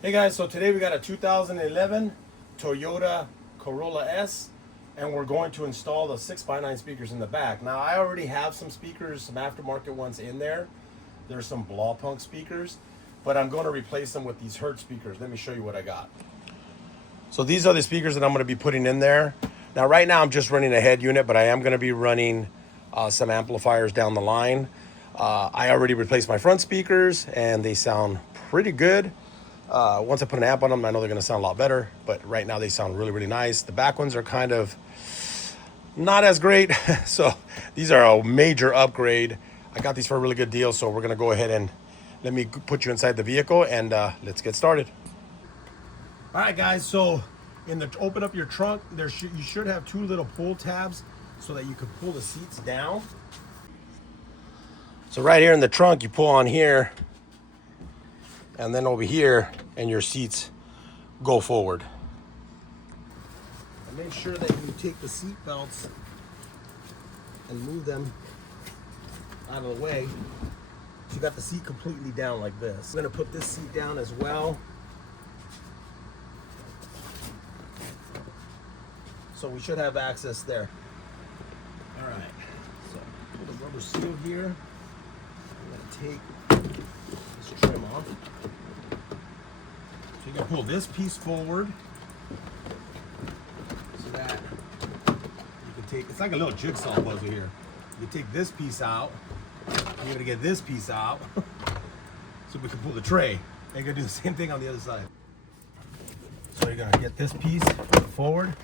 Hey guys, so today we got a 2011 Toyota Corolla S, and we're going to install the 6x9 speakers in the back. Now I already have some speakers, some aftermarket ones in there. There's some Blaupunkt speakers, but I'm going to replace them with these Hertz speakers. Let me show you what I got. So these are the speakers that I'm going to be putting in there. Now right now I'm just running a head unit, but I am going to be running some amplifiers down the line. I already replaced my front speakers and they sound pretty good. Once I put an amp on them, I know they're going to sound a lot better, but right now they sound really, really nice. The back ones are kind of not as great, so these are a major upgrade. I got these for a really good deal, so we're going to go ahead and let me put you inside the vehicle and let's get started. All right, guys, so open up your trunk. You should have two little pull tabs so that you can pull the seats down. So right here in the trunk, you pull on here, and then over here, and your seats go forward. And make sure that you take the seat belts and move them out of the way. So you got the seat completely down like this. I'm gonna put this seat down as well. So we should have access there. All right, so pull the rubber seal here. I'm gonna take this trim off. So you're gonna pull this piece forward so that you can take, it's like a little jigsaw puzzle here. You can take this piece out, you're gonna get this piece out, so we can pull the tray. And you're gonna do the same thing on the other side. So you're gonna get this piece forward,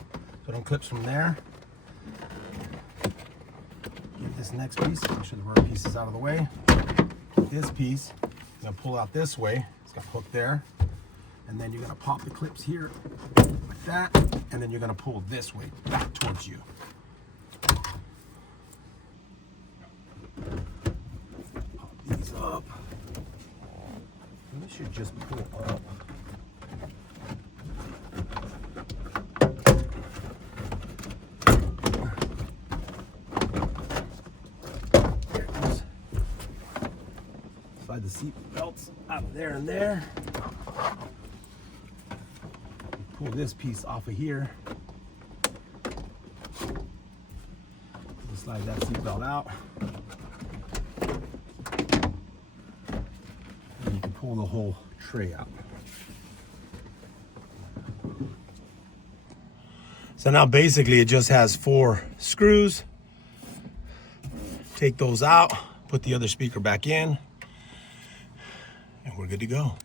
so it unclips from there. Get this next piece, make sure the rubber piece is out of the way. This piece, you're gonna pull out this way, it's got a hook there. And then you're gonna pop the clips here like that, and then you're gonna pull this way back towards you. Pop these up. And this should just pull up. There it goes. Slide the seat belts out of there and there. Pull this piece off of here. Just slide that seat belt out. And you can pull the whole tray out. So now basically it just has 4 screws. Take those out, put the other speaker back in, and we're good to go.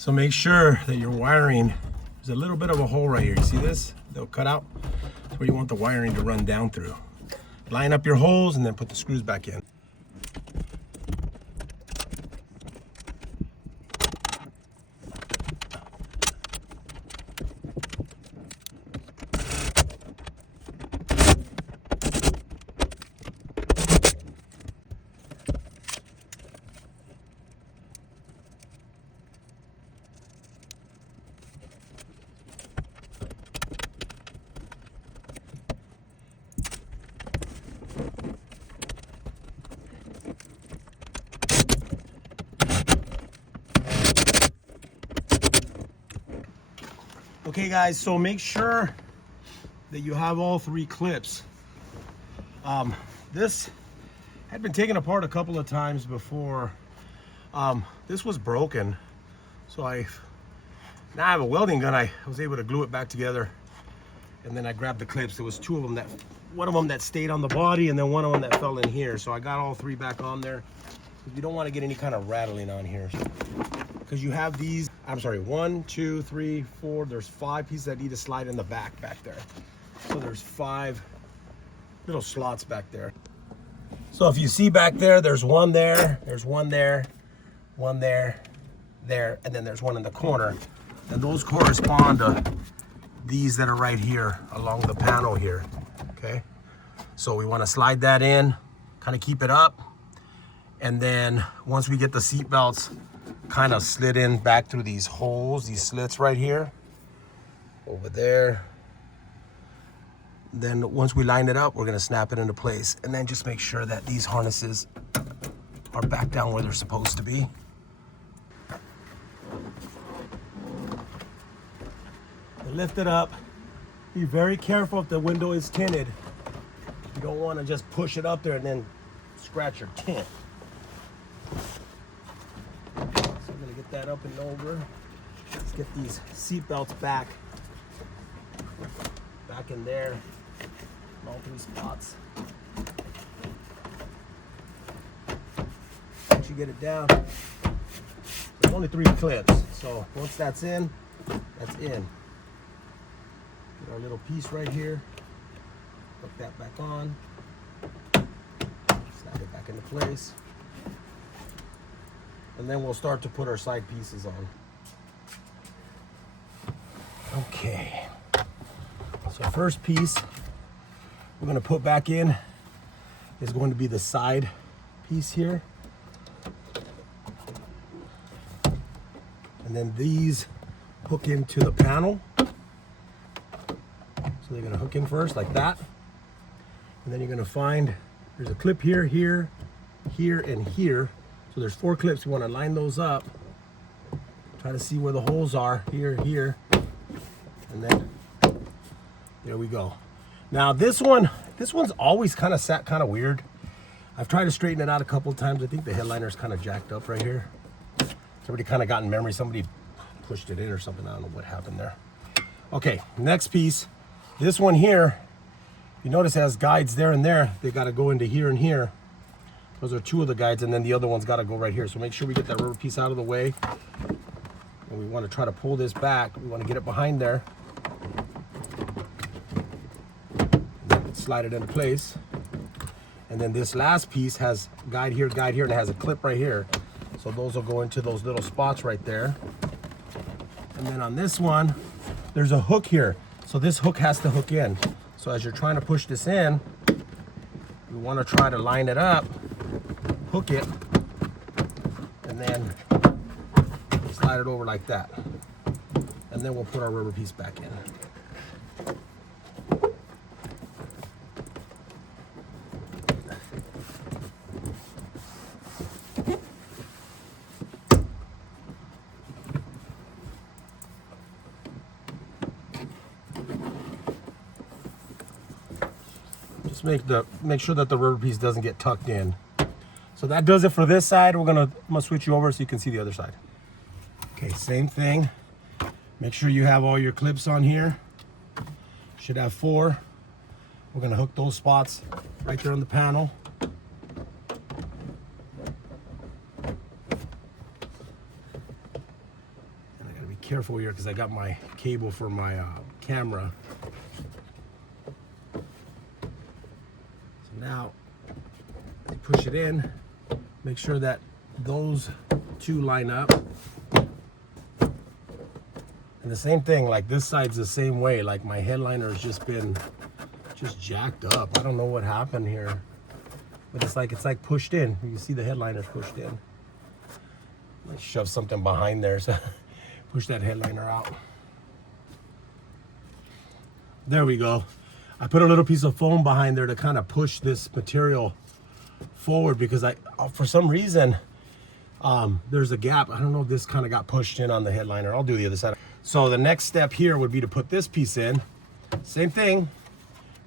So make sure that your wiring, there's a little bit of a hole right here. You see this? They'll cut out. That's where you want the wiring to run down through. Line up your holes and then put the screws back in. Okay guys, so make sure that you have all 3 clips. This had been taken apart a couple of times before. This was broken, so now I have a welding gun. I was able to glue it back together, and then I grabbed the clips. There was 2 of them, one of them that stayed on the body, and then one of them that fell in here. So I got all 3 back on there. You don't want to get any kind of rattling on here, because you have these, I'm sorry, 1, 2, 3, 4, there's 5 pieces that need to slide in the back there. So there's 5 little slots back there. So if you see back there, there's one there, there's one there, one there, there, and then there's one in the corner. And those correspond to these that are right here along the panel here, okay? So we want to slide that in, kind of keep it up. And then once we get the seat belts kind of slid in back through these holes, these slits right here, over there. Then once we line it up, we're gonna snap it into place. And then just make sure that these harnesses are back down where they're supposed to be. And lift it up. Be very careful if the window is tinted. You don't wanna just push it up there and then scratch your tint. So I'm gonna get that up and over. Let's get these seat belts back in there, in all 3 spots. Once you get it down, there's only 3 clips. So once that's in, that's in. Get our little piece right here, hook that back on, snap it back into place. And then we'll start to put our side pieces on. Okay. So first piece we're going to put back in is going to be the side piece here. And then these hook into the panel. So they're going to hook in first like that. And then you're going to find there's a clip here, here, here, and here. So there's 4 clips. You want to line those up. Try to see where the holes are. Here, here. And then there we go. Now this one's always kind of sat kind of weird. I've tried to straighten it out a couple of times. I think the headliner's kind of jacked up right here. Somebody kind of got in memory. Somebody pushed it in or something. I don't know what happened there. Okay, next piece. This one here, you notice it has guides there and there. They got to go into here and here. Those are 2 of the guides, and then the other one's got to go right here. So make sure we get that rubber piece out of the way. And we want to try to pull this back. We want to get it behind there. Slide it into place. And then this last piece has guide here, and it has a clip right here. So those will go into those little spots right there. And then on this one, there's a hook here. So this hook has to hook in. So as you're trying to push this in, you want to try to line it up, hook it, and then slide it over like that. And then we'll put our rubber piece back in. Make sure that the rubber piece doesn't get tucked in. So that does it for this side. I'm gonna switch you over so you can see the other side. Okay, same thing. Make sure you have all your clips on here. Should have 4. We're gonna hook those spots right there on the panel. And I gotta be careful here because I got my cable for my camera. Now, push it in, make sure that those 2 line up. And the same thing, like this side's the same way, like my headliner has just been jacked up. I don't know what happened here, but it's like pushed in. You can see the headliner's pushed in. Let's shove something behind there, so push that headliner out. There we go. I put a little piece of foam behind there to kind of push this material forward because for some reason, there's a gap. I don't know if this kind of got pushed in on the headliner. I'll do the other side. So the next step here would be to put this piece in. Same thing.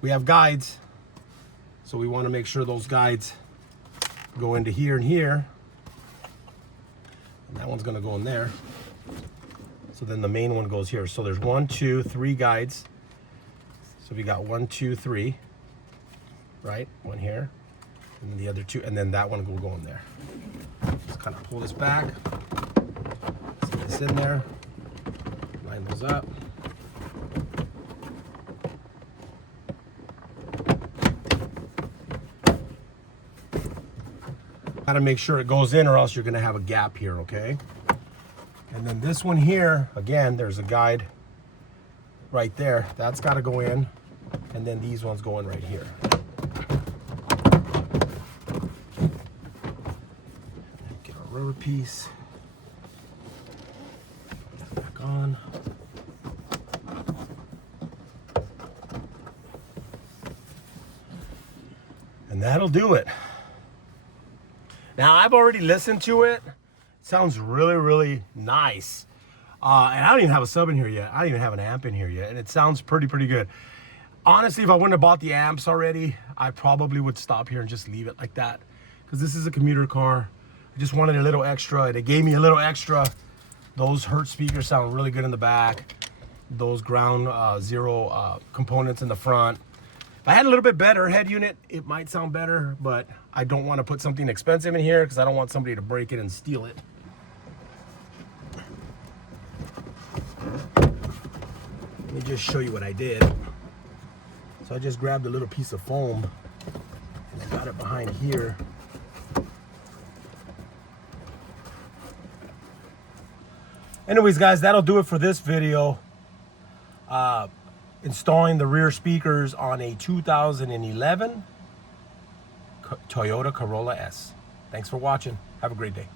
We have guides. So we want to make sure those guides go into here and here. And that one's going to go in there. So then the main one goes here. So there's 1, 2, 3 guides. So we got 1, 2, 3, right? One here, and then the other 2, and then that one will go in there. Just kind of pull this back, set this in there, line those up. Got to make sure it goes in, or else you're going to have a gap here, okay? And then this one here, again, there's a guide right there. That's got to go in, and then these ones go in right here. Get our rubber piece. Put that back on. And that'll do it. Now, I've already listened to it. Sounds really, really nice. And I don't even have a sub in here yet. I don't even have an amp in here yet. And it sounds pretty good. Honestly, if I wouldn't have bought the amps already, I probably would stop here and just leave it like that. Because this is a commuter car. I just wanted a little extra. And it gave me a little extra. Those Hertz speakers sound really good in the back. Those ground zero components in the front. If I had a little bit better head unit, it might sound better. But I don't want to put something expensive in here because I don't want somebody to break it and steal it. Let me just show you what I did. So I just grabbed a little piece of foam and I got it behind here. Anyways, guys, that'll do it for this video. Installing the rear speakers on a 2011 Toyota Corolla S. Thanks for watching. Have a great day.